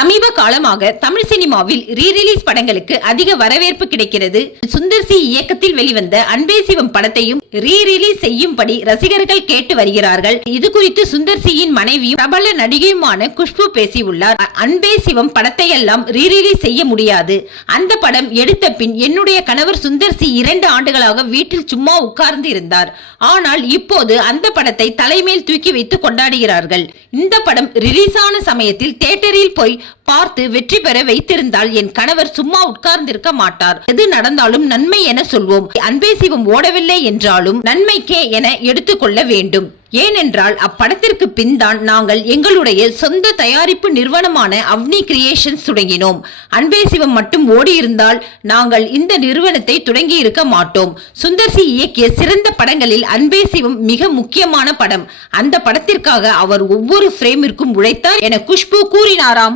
சமீப காலமாக தமிழ் சினிமாவில் ரீரிலீஸ் படங்களுக்கு அதிக வரவேற்பு கிடைக்கிறது. சுந்தர் சி இயக்கத்தில் வெளிவந்த அன்பே சிவம் படத்தையும் ரீரிலீஸ் செய்யும்படி ரசிகர்கள் கேட்டு வருகிறார்கள். இது குறித்து சுந்தர் சியின் மனைவியும் பிரபல நடிகையுமான குஷ்பு பேசியுள்ளார். அன்பே சிவம் படத்தை எல்லாம் ரீரிலீஸ் செய்ய முடியாது. அந்த படம் எடுத்த பின் என்னுடைய கணவர் சுந்தர் சி 2 ஆண்டுகளாக வீட்டில் சும்மா உட்கார்ந்து இருந்தார். ஆனால் இப்போது அந்த படத்தை தலைமேல் தூக்கி வைத்து கொண்டாடுகிறார்கள். இந்த படம் ரிலீஸ் ஆன சமயத்தில் தியேட்டரில் போய் பார்த்து வெற்றி பெற வைத்திருந்தால் என் கணவர் சும்மா உட்கார்ந்திருக்க மாட்டார். எது நடந்தாலும் நன்மை என சொல்வோம். அன்பே சிவம் ஓடவில்லை என்றாலும் நன்மைக்கே என எடுத்துக்கொள்ள வேண்டும். ஏனென்றால் அப்படத்திற்கு பின்தான் நாங்கள் எங்களுடைய சொந்த தயாரிப்பு நிறுவனமான அவ்னி கிரியேஷன்ஸ் தொடங்கினோம். அன்பே சிவம் மட்டும் ஓடியிருந்தால் நாங்கள் இந்த நிறுவனத்தை தொடங்கி இருக்க மாட்டோம். சுந்தர் சி இயக்கிய சிறந்த படங்களில் அன்பே சிவம் மிக முக்கியமான படம். அந்த படத்திற்காக அவர் ஒவ்வொரு பிரேமிற்கும் உழைத்தார் என குஷ்பு கூறினாராம்.